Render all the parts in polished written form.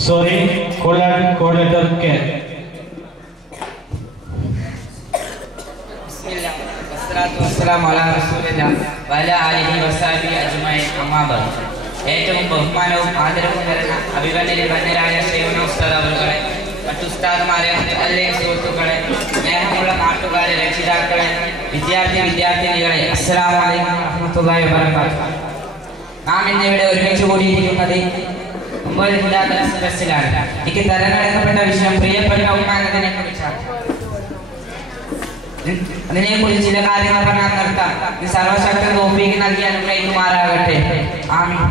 Sorry, coordinator care. Bismillah. Wassalatu wassalamu ala rasulillah wa ala alihi wa sahbihi ajma'in. Amma ba'd. ഏറ്റവും ബഹുമാനവും ആദരവും നിറഞ്ഞ അഭിവന്ദന വന്യരായ ശ്രീമതി ഉസ്താദ് അവരുടെ മറ്റു ഉസ്താദുമാരെ അല്ലെങ്കിൽ സുഹൃത്തുക്കളെ സ്നേഹമുള്ള നാട്ടുകാരെ രക്ഷിതാക്കളെ വിദ്യാർത്ഥിനികളെ അസ്സലാമു അലൈക്കും വറഹ്മത്തുള്ളാഹി വബറകാതുഹു. നാം ഇന്നിവിടെ ഒരുമിച്ച് കൂടിയിരിക്കുന്നത് സദസ്സിലാണ്. എനിക്ക് തെരഞ്ഞെടുക്കപ്പെട്ട വിഷയം പ്രിയപ്പെട്ട ഉമ്മ എന്നതിനെ കുറിച്ചാണ്. അതിനെക്കുറിച്ച് ചില കാര്യങ്ങൾ പറഞ്ഞാൽ നിർത്താം. ഇത് സർവശക്തൻ തോഫീക്ക് നൽകി അനുഗ്രഹിക്കുമാറാകട്ടെ. ആമീൻ.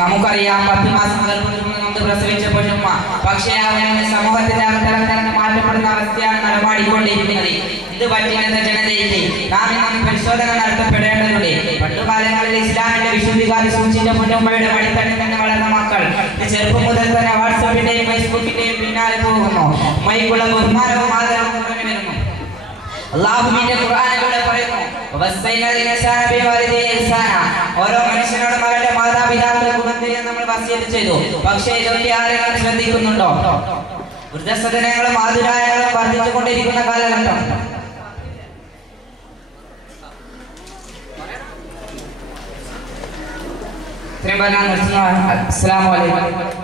നമുക്കറിയാം 10 മാസം ഗർഭത്തിൽ പ്രസവിച്ചപ്പോൾ ഉമ്മ, പക്ഷേ അവന് സമൂഹത്തിന്റെ അകത്തളത്തിൽ മാറ്റപ്പെടുന്ന അവസ്ഥയാണ് നടമാടിക്കൊണ്ടിരിക്കുന്നത്. ഇത് പറ്റിയെന്ന ജനതയിലെ നാം ഇന്ന് പരിശോധന നടത്തപ്പെടേണ്ടതുണ്ട്. പണ്ടുകാലങ്ങളിൽ ഇസ്ലാമിന്റെ വിശുദ്ധി കാലി സൂക്ഷിച്ച മുന്നുമ്മയുടെ മടിത്തട്ടിൽ തന്നെ വളർന്ന മക്കൾ ചെറുപ്പം മുതൽ തന്നെ വാട്സാപ്പിന്റെയും ഫേസ്ബുക്കിന്റെയും പിന്നാലെ പോകുന്നു. ഉമ്മയ്ക്കുള്ള ബഹുമാനവും ആദരവും കുറഞ്ഞു വരുന്നു. അല്ലാഹുവിന്റെ ഖുർആനിലൂടെ പറയുന്നു, ഓരോ മനുഷ്യനോടും അവരുടെ മാതാപിതാക്കളെ ഗുണം നമ്മൾ വസിയത്ത് ചെയ്തു. പക്ഷേ ഇതൊക്കെ ആരെങ്കിലും ശ്രദ്ധിക്കുന്നുണ്ടോ? വൃദ്ധസദനങ്ങളും ആതുരാലയങ്ങളും വർദ്ധിച്ചുകൊണ്ടിരിക്കുന്ന കാലഘട്ടം. അസ്സലാമു അലൈക്കും.